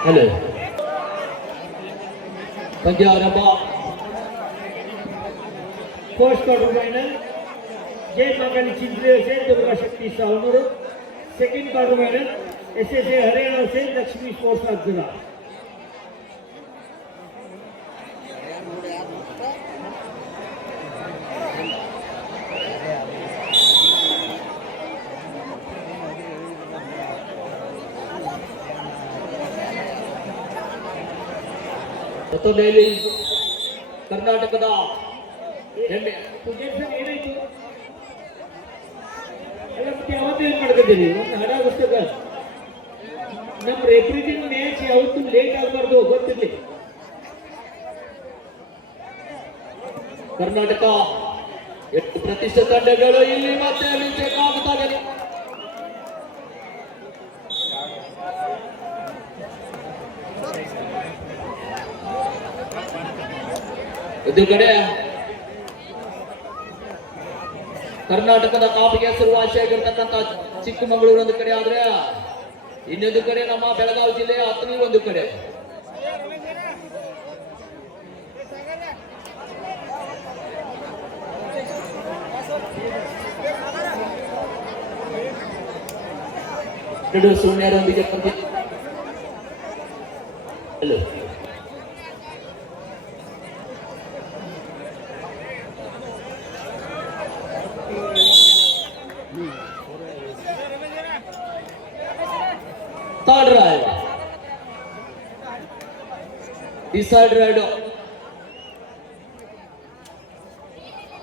Hello. Panjaraba. First quarter final. Jay Bangali Chindre से Durga Shakti Sahu second quarter final S S A Haryana से Lakshmi sports Abdullah ಜೊತೆಯಲ್ಲಿ ಕರ್ನಾಟಕದ ಹೆಮ್ಮೆ ಯಾವತ್ತೇನು ಮಾಡ್ತಿದ್ದೀವಿ ಒಂದು ಹಣ ಪುಸ್ತಕ ನಮ್ಮ ರೆಫ್ರಿಜಿಂಗ್ ಮ್ಯಾಚ್ ಯಾವತ್ತೂ ಲೇಟ್ ಆಗಬಾರ್ದು ಗೊತ್ತಿದೆ ಕರ್ನಾಟಕ ಎಷ್ಟು ಪ್ರತಿಷ್ಠಿತ ತಂಡಗಳು ಇಲ್ಲಿ ಮತ್ತೆ ವಿಜಯ ಕಾಗುತ್ತಾರೆ ಕಡೆ ಕರ್ನಾಟಕದ ಕಾಪಿಗೆ ಹೆಸರುವಾಸಿಯಾಗಿರ್ತಕ್ಕಂಥ ಚಿಕ್ಕಮಗಳೂರು ಒಂದು ಕಡೆ ಆದ್ರೆ ಇನ್ನೊಂದು ಕಡೆ ನಮ್ಮ ಬೆಳಗಾವಿ ಜಿಲ್ಲೆಯ ಹತ್ತನೇ ಒಂದು ಕಡೆ. ಪಂದ್ಯ hello third ride decide ride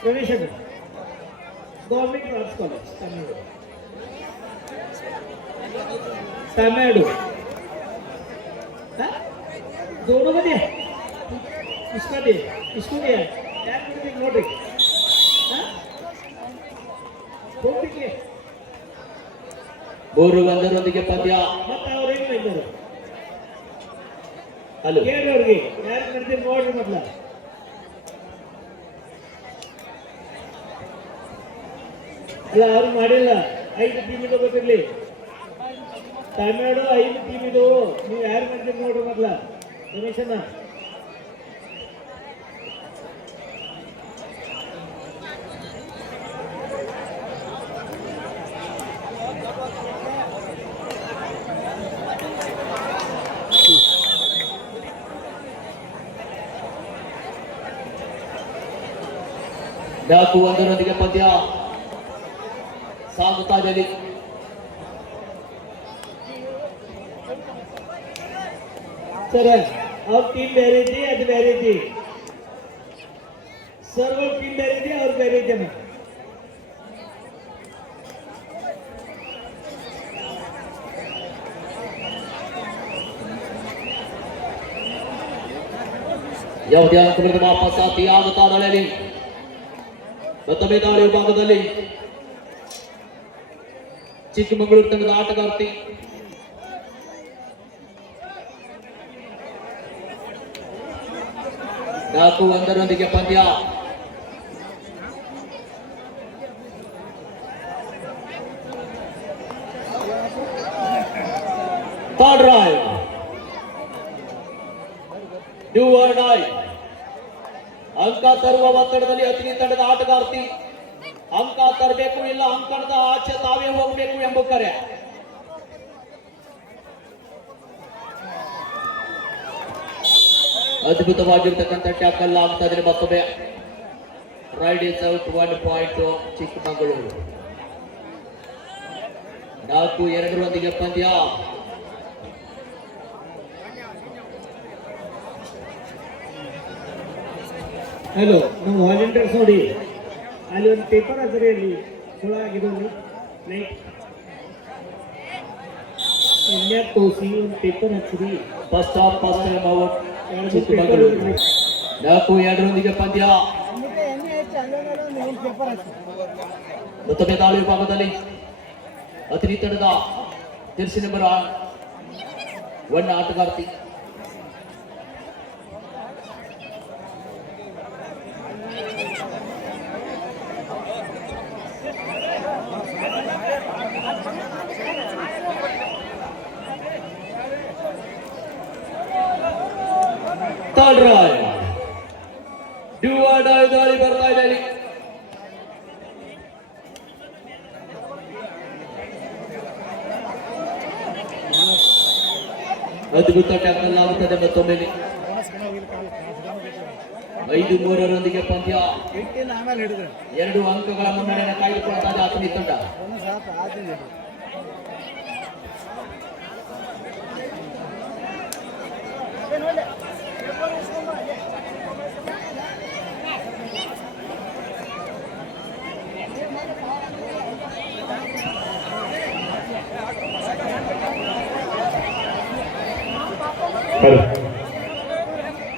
ಪ್ರವೇಶ government arts college Tamil Nadu Tamil Nadu हाँ? दोनों में दे इसका दे इसको दे यार मुझे नोट रही हाँ ಹೋಗ್ಲಿ ಮೂರು ಒಂದರೊಂದಿಗೆ ಪಂದ್ಯ ಮತ್ತೆ ಅವ್ರೇನು ಮಾಡಿದ್ದಾರೆ ಹಲೋ ಕೇಳಿ ಅವ್ರಿಗೆ ಯಾರು ನೋಡಿ ಮೊದ್ಲ. ಅಲ್ಲ ಅವ್ರು ಮಾಡಿಲ್ಲ. ಐದು ಟೀಮ್ ಇದು ಗೊತ್ತಿರ್ಲಿ ತಮಿಳ್ನಾಡು ಐದು ಟೀಮ್ ಇದು ನೀವು ಯಾರು ಮಾಡ್ತೀರಿ ನೋಡ್ರಿ ಮೊದ್ಲ. ನಾಲ್ಕು ಒಂದರೊಂದಿಗೆ ಪಂದ್ಯ ಸಾಗುತ್ತಾ ಇದೆ ಸರ್ ಅವ್ರ ಟೀಮ್ ಬೇರೆ ಐತಿ ಅದು ಬೇರೆ ಐತಿ ಸರ್ ಅವ್ರ ಟೀಮ್ ಬೇರೆ ಐತಿ ಅವ್ರು ಬೇರೆ ಐತೆ ಯಾವುದೇ ಅಂಕಣದ ವಾಪಸ್ ಆಗುತ್ತಾ ದಾಳಿಯಲ್ಲಿ ಮತ್ತೊಮ್ಮೆ ದಾಳಿ ವಿಭಾಗದಲ್ಲಿ ಚಿಕ್ಕಮಗಳೂರು ತಂಡದ ಆಟಗಾರ್ತಿ ನಾಲ್ಕು ಒಂದರೊಂದಿಗೆ ಪಂದ್ಯ. Third raid do or die ಅಂಕ ತರುವ ಒತ್ತಡದಲ್ಲಿ ಅತಿಥಿ ತಂಡದ ಆಟಗಾರ್ತಿ ಅಂಕ ತರಬೇಕು ಇಲ್ಲ ಅಂಕಣದ ಆಚೆ ತಾವೇ ಹೋಗಬೇಕು ಎಂಬ ಕರೆ. ಅದ್ಭುತವಾಗಿರ್ತಕ್ಕಂಥ ಟ್ಯಾಕಲ್ ಆಗ್ತಾ ಇದ್ರೆ ಮತ್ತೊಮ್ಮೆ raid is out one point Chikkamagaluru ನಾಲ್ಕು ಎರಡರೊಂದಿಗೆ ಪಂದ್ಯ. ಹಲೋ ನಮ್ಮ ವಾಲಂಟಿಯರ್ಸ್ ನೋಡಿ. ಅಲ್ಲಿ ಒಂದು ಪೇಪರ್ ಹಚ್ಚಿರಿ ಅಲ್ಲಿ ಹುಳ ಆಗಿದೆ ಒಂದು ಲೈಟ್ ಎಣ್ಣೆ ತೋರಿಸಿ ಒಂದು ಪೇಪರ್ ಹಚ್ಚಿರಿ first of first time out ಎರಡು ಪೇಪರ್ ಚಿಕ್ಕಮಗಳೂರು ನಾಲ್ಕು ಎರಡರೊಂದಿಗೆ ಪಂದ್ಯ ಮತ್ತೊಮ್ಮೆ ದಾಳಿ ವಿಭಾಗದಲ್ಲಿ ಅತಿಥಿ ತಂಡದ ಜೆರ್ಸಿ ನಂಬರ್ ಒನ್ ಆಟಗಾರ್ತಿ third raid do or die ದಾಳಿ ಬರ್ತಾ ಇದೆ ಅದ್ಭುತ ಟ್ಯಾಕಲ್ ಆಗುತ್ತದೆ ಮತ್ತೊಮ್ಮೆ. ಐದು ಮೂರರೊಂದಿಗೆ ಪಂದ್ಯ. ಎರಡು ಅಂಕಗಳ ಮುನ್ನಡೆಯನ್ನು ಕಾಯ್ದುಕೊಳ್ತಾ ಇದೆ ತಂಡ.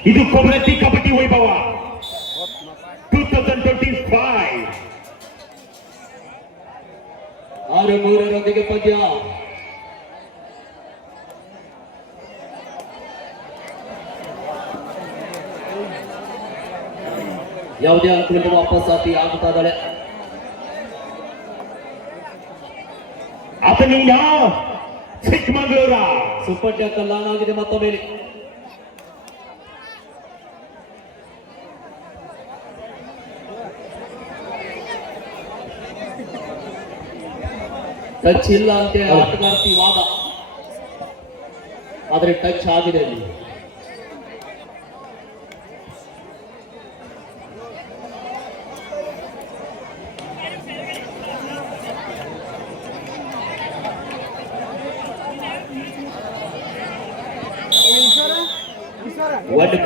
ಇದು ಕೊಮರತಿ ಕಬಡ್ಡಿ ವೈಭವ ಟೂ ತೌಸಂಡ್ ಟ್ವೆಂಟಿ ಫೈವ್ ಆರು ಮೂರರೊಂದಿಗೆ ಪಂದ್ಯ ಯಾವುದೇ ಅನುಕೂಲ ವಾಪಸ್ ಆತಿ ಆಗುತ್ತಾ ಇದ್ದಾಳೆ. ಆತನೀನ ಚಿಕ್ಕಮಗಳೂರ ಆನ್ ಆಗಿದೆ ಮತ್ತೊಮ್ಮೆ. ಟಚ್ ಇಲ್ಲ ಅಂತ ಆಟಗಾರ್ತಿ ವಾದ. ಆದ್ರೆ ಟಚ್ ಆಗಿದೆ ಅಲ್ಲಿ.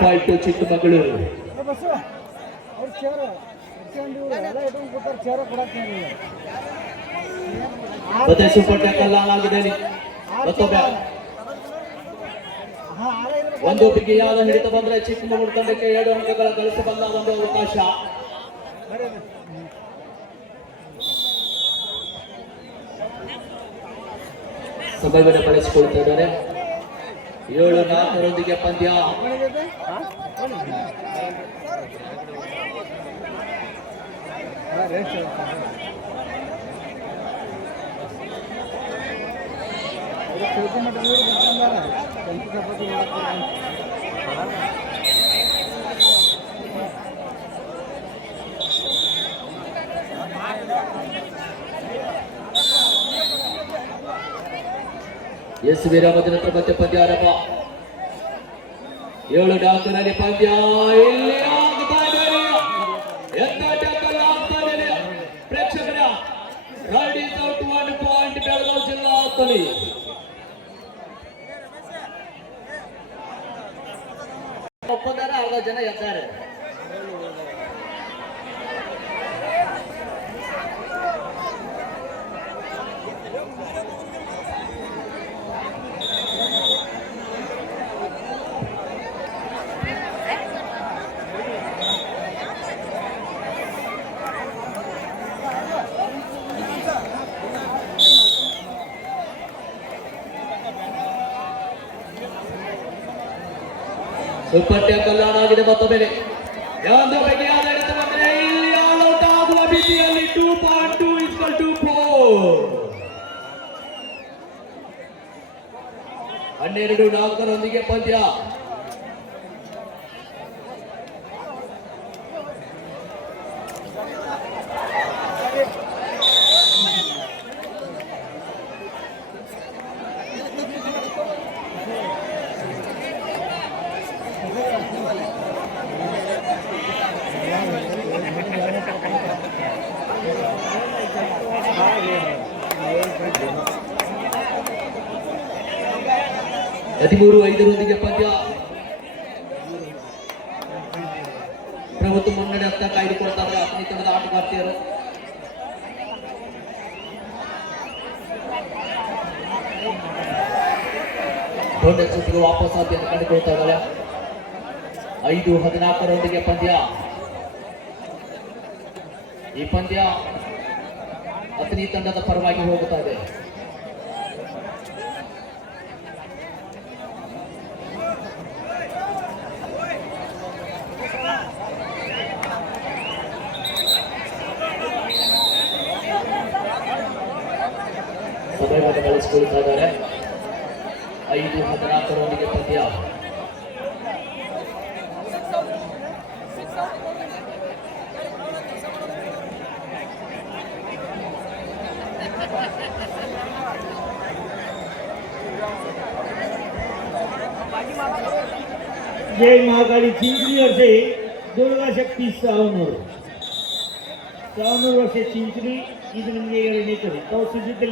ಚೇರ ಚಿಕ್ಕಮಗಳೂರು ಮತ್ತೆ ಹಾ ಆರ ಇದ್ರೆ ಒಂದು ಬಿಗಿಯಾದ ಹಿಡಿತ ಬಂದ್ರೆ ಚಿಕ್ಕಮಗಳೂರು ತಂಡಕ್ಕೆ ಎರಡು ಅಂಕಗಳ ಗಳಿಸಬಲ್ಲ ಒಂದು ಅವಕಾಶ. ಸಮಯವನ್ನು ಬಳಸಿಕೊಳ್ತಾ ಇದ್ದಾರೆ. ಏಳು ನಾಲ್ಕರೊಂದಿಗೆ ಪಂದ್ಯ. ಎಸ್ ವೀರಮಂದಿರ ಹತ್ರ ಮತ್ತೆ ಪಂದ್ಯ ಆರಂಭ ಏಳು ನಾಲ್ಕರಲ್ಲಿ ಪಂದ್ಯ ಇಲ್ಲಿ ಆಗ್ತಾ ಇದೆ ಎಂತ ಟ್ಯಾಕಲ್ ಆಗ್ತಾ ಇದೆ ಪ್ರೇಕ್ಷಕರ raid is out one point Belagavi ಜಿಲ್ಲಾ ಆಗ್ತದೆ ಒಪ್ಪಂದಾರ ಅರ್ಧ ಜನ ಎದ್ದಾರೆ ಸೂಪರ್ ಆನ್ ಆಗಿದೆ ಮತ್ತೊಮ್ಮೆ ಯಾವುದೇ ಬಗೆಯಾದ ಹಿಡಿತ ಬಂದ್ರೆ ಇಲ್ಲಿ ಆಲ್ ಔಟ್ ಆಗುವ ಭೀತಿಯಲ್ಲಿ ಟೂ ಪಾಯಿಂಟ್ ಟೂ ಇಸ್ಕಲ್ ಟು ಫೋರ್ ಹನ್ನೆರಡು ನಾಲ್ಕರೊಂದಿಗೆ ಪಂದ್ಯ. ಹದಿಮೂರು, ಐದರೊಂದಿಗೆ ಪಂದ್ಯ. ಪ್ರಭುತ್ವ ಮುನ್ನಡೆ ಅಂತ ಕಾಯ್ದುಕೊಳ್ತಾರೆ ತಂಡದ ಆಟಗಾರ್ತಿಯರು. ದೊಡ್ಡ ಸುತ್ತಿಗೆ ವಾಪಸ್ ಅಂತ ಕಂಡುಕೊಳ್ತಾ ಇದ್ದಾರೆ. ಐದು, ಹದಿನಾಲ್ಕರೊಂದಿಗೆ ಪಂದ್ಯ. ಈ ಪಂದ್ಯ ಅತನಿ ತಂಡದ ಪರವಾಗಿ ಹೋಗುತ್ತಾ ಇದೆ. जय महाकाली चिंत्री वर्षे दुर्गा शक्ति सवनूर। सवनूर वर्षे चिंत्री इतने एरने तो शुचित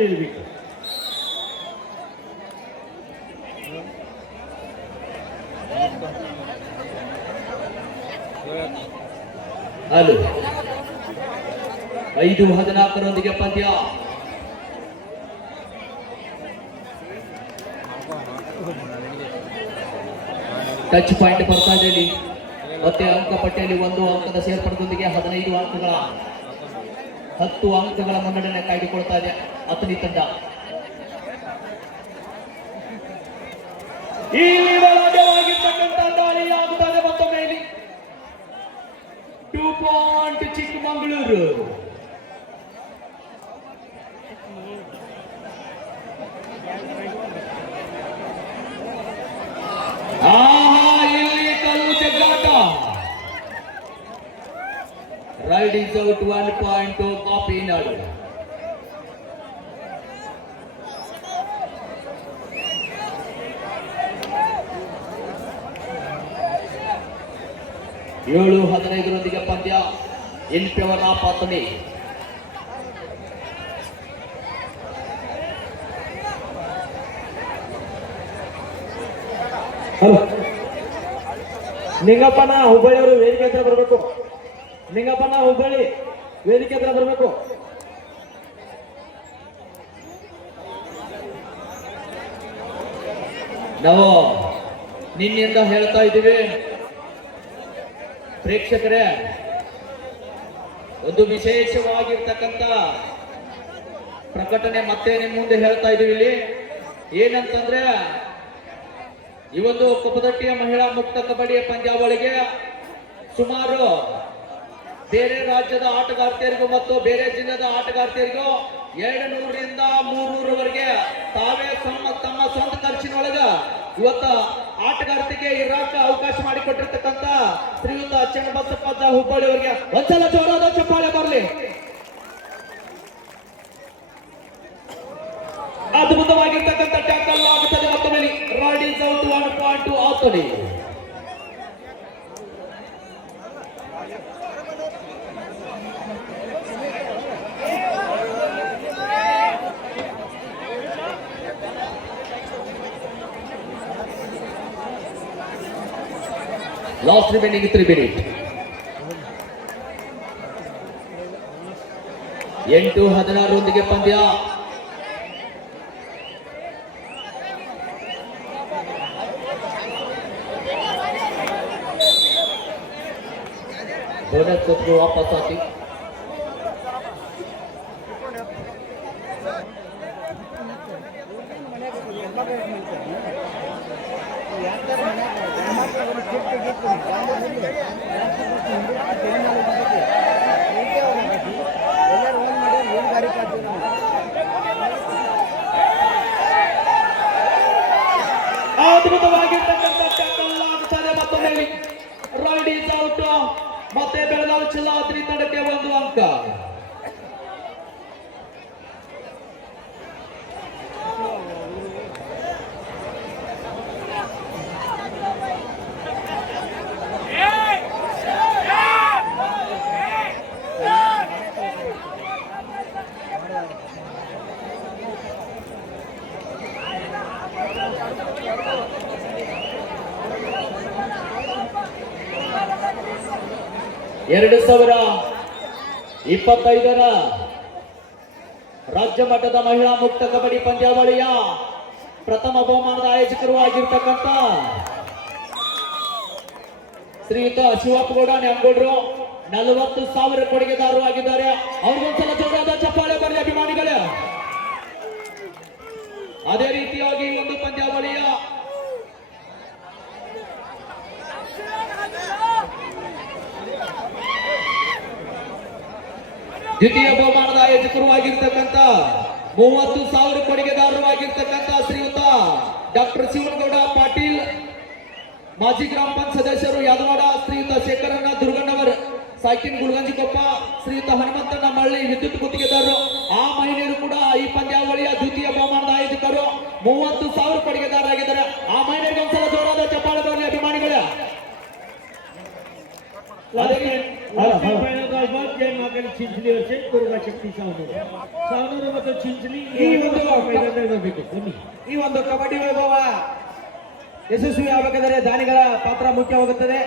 ಅಲು ಐದು ಹದಿನಾಲ್ಕರೊಂದಿಗೆ ಪಂದ್ಯ. ಟಚ್ ಪಾಯಿಂಟ್ ಬರ್ತಾ ಇದೆ ಮತ್ತೆ ಅಂಕ ಪಟ್ಟಿಯಲ್ಲಿ ಒಂದು ಅಂಕದ ಸೇರ್ಪಡೆದೊಂದಿಗೆ ಹದಿನೈದು ಅಂಕಗಳ, ಹತ್ತು ಅಂಕಗಳ ಮುನ್ನಡೆಯನ್ನು ಕಾಯ್ದುಕೊಳ್ತಾ ಇದೆ ಅತನಿ ತಂಡ. ಈ ದಾಳಿಯಾಗುತ್ತದೆ ಪಾಯಿಂಟ್ ಚಿಕ್ಕಮಗಳೂರು ಆಹಾ ಇಲ್ಲಿ ಕಲ್ಲು ಜಗ್ಗಾಟ raid is out one point copy ನಾಡು ಏಳು ಹದಿನೈದರೊಂದಿಗೆ ಪಂದ್ಯ. ಎಂಟವರ ಹಲೋ. ನಿಂಗಪ್ಪನ ಹುಬ್ಬಳ್ಳಿ ಅವರು ವೇದಿಕೆ ಹತ್ರ ಬರಬೇಕು. ನಿಂಗಪ್ಪನ ಹುಬ್ಬಳ್ಳಿ ವೇದಿಕೆ ಹತ್ರ ಬರಬೇಕು. ನಾವು ನಿನ್ನೆಯಿಂದ ಹೇಳ್ತಾ ಇದ್ದೀವಿ. ಪ್ರೇಕ್ಷಕರೇ, ಒಂದು ವಿಶೇಷವಾಗಿರ್ತಕ್ಕಂಥ ಪ್ರಕಟಣೆ ಮತ್ತೆ ನಿಮ್ಮ ಮುಂದೆ ಹೇಳ್ತಾ ಇದ್ದೀವಿ ಇಲ್ಲಿ. ಏನಂತಂದ್ರೆ, ಈ ಒಂದು ಮಹಿಳಾ ಮುಕ್ತ ಕಬಡ್ಡಿಯ ಪಂದ್ಯಾವಳಿಗೆ ಸುಮಾರು ಬೇರೆ ರಾಜ್ಯದ ಆಟಗಾರ್ತಿಯರಿಗೂ ಮತ್ತು ಬೇರೆ ಜಿಲ್ಲೆದ ಆಟಗಾರ್ತಿಯರಿಗೂ ಎರಡು ನೂರರಿಂದ ಮೂರ್ನೂರವರೆಗೆ ತಾವೇ ತಮ್ಮ ತಮ್ಮ ಸ್ವಂತ ಖರ್ಚಿನೊಳಗ ಇವತ್ತ ಆಟಗಾರತಿಗೆ ಇರಾಕ ಅವಕಾಶ ಮಾಡಿಕೊಟ್ಟಿರ್ತಕ್ಕಂತ ಶ್ರೀಯುತ ಚನ್ನಬಸಪ್ಪ ಹುಬ್ಬಳ್ಳಿ ಅವರಿಗೆ ಒಂದ್ಸಲ ಜೋರಾದ ಚಪ್ಪಾಳೆ ಬರಲಿ. ಅದ್ಭುತವಾಗಿರ್ತಕ್ಕಂಥ ಟ್ಯಾಕಲ್ ಆಗುತ್ತದೆ ಮತ್ತೊಮ್ಮೆ raid is out one point to ಆತಡಿ last remaining three minute ಎಂಟು ಹದಿನಾರರೊಂದಿಗೆ ಪಂದ್ಯ. ಬೋನಸ್ ಕೊಟ್ಟು ವಾಪಸ್ ಹಾಕಿ ಎಲ್ಲರೂ ಒಂದು ಮಾಡಿ ಏನು ಗಾಡಿ ಪಾಡ್ತೀವಿ ನಾವು ಅದ್ಭುತವಾಗಿರ್ತಕ್ಕಂಥ ಮತ್ತೊಮ್ಮೆ ಇಸ್ ಔಟ್ ಮತ್ತೆ ಬೆಳಗಾವಿ ಚಿಲ್ಲಾದ್ರಿ ತಡಕ್ಕೆ ಒಂದು ಅಂಕ. ಎರಡು ಸಾವಿರ ಇಪ್ಪತ್ತೈದರ ರಾಜ್ಯ ಮಟ್ಟದ ಮಹಿಳಾ ಮುಕ್ತ ಕಬಡ್ಡಿ ಪಂದ್ಯಾವಳಿಯ ಪ್ರಥಮ ಬಹುಮಾನದ ಆಯೋಜಕರು ಆಗಿರ್ತಕ್ಕಂಥ ಶ್ರೀಯುತ ಶಿವಪ್ಪಗೌಡ ನೆಂಗೌಡರು ನಲವತ್ತು ಸಾವಿರ ಕೊಡುಗೆದಾರರು ಆಗಿದ್ದಾರೆ. ಅವ್ರಿಗೊಂದ್ಸಲ ಜೋರಾದ ಚಪ್ಪಾಳೆ ಬರಲಿ ಅಭಿಮಾನಿಗಳೇ. ಅದೇ ರೀತಿಯಾಗಿ ಒಂದು ಪಂದ್ಯಾವಳಿಯ ದ್ವಿತೀಯ ಬಹುಮಾನದ ಆಯೋಜಕರು ಆಗಿರ್ತಕ್ಕಂತ ಮೂವತ್ತು ಸಾವಿರ ಕೊಡುಗೆದಾರರು ಆಗಿರ್ತಕ್ಕಂತ ಶ್ರೀಯುತ ಡಾಕ್ಟರ್ ಶಿವನಗೌಡ ಪಾಟೀಲ್, ಮಾಜಿ ಗ್ರಾಮ ಪಂಚಾಯತ್ ಸದಸ್ಯರು ಯಾದವಾಡ ಶ್ರೀಯುತ ಶೇಖರಣ್ಣ ದುರ್ಗಣ್ಣವರ್, ಸಾಕಿನ್ ಗುಳ್ಗಂಜಿಕೊಪ್ಪ ಶ್ರೀಯುತ ಹನುಮಂತಣ್ಣ ಮಳ್ಳಿ ವಿದ್ಯುತ್ ಗುತ್ತಿಗೆದಾರರು, ಆ ಮಹಿಳೆಯರು ಕೂಡ ಈ ಪಂದ್ಯಾವಳಿಯ ದ್ವಿತೀಯ ಬಹುಮಾನದ ಆಯೋಜಕರು ಮೂವತ್ತು ಸಾವಿರ ಕೊಡುಗೆದಾರರಾಗಿದ್ದಾರೆ. ಆ ಮಹಿಳೆಯರಿಗೆ ಒಂದ್ಸಲ ಜೋರಾದ ಚಪ್ಪಾಳೆ ಬರಲಿ ಅಭಿಮಾನಿಗಳ ಮಾಗಲ್ ಚಿಂಚಲಿ ವರ್ಷ ದುರ್ಗಾಶಕ್ತಿ ಸಾವನೂರು ಸಾವನೂರು ಮತ್ತು ಚಿಂಚಲಿ ಈ ಒಂದು ಬನ್ನಿ. ಈ ಒಂದು ಕಬಡ್ಡಿ ವೈಭವ ಯಶಸ್ವಿ ಆಗಬೇಕಾದರೆ ದಾನಿಗಳ ಪಾತ್ರ ಮುಖ್ಯವಾಗುತ್ತದೆ.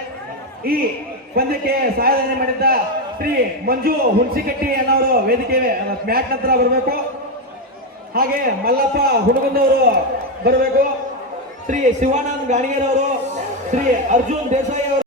ಈ ಪಂದ್ಯಕ್ಕೆ ಸಹಾಯಧನ ಮಾಡಿದ್ದ ಶ್ರೀ ಮಂಜು ಹುಣಸಿಕಟ್ಟಿ ಅನ್ನೋರು ವೇದಿಕೆ ಮ್ಯಾಟ್ ನಂತರ ಬರಬೇಕು. ಹಾಗೆ ಮಲ್ಲಪ್ಪ ಹುಣಗುಂದವರು ಬರಬೇಕು. ಶ್ರೀ ಶಿವಾನಂದ್ ಗಾಣಿಯರವರು ಶ್ರೀ ಅರ್ಜುನ್ ದೇಸಾಯಿ ಅವರು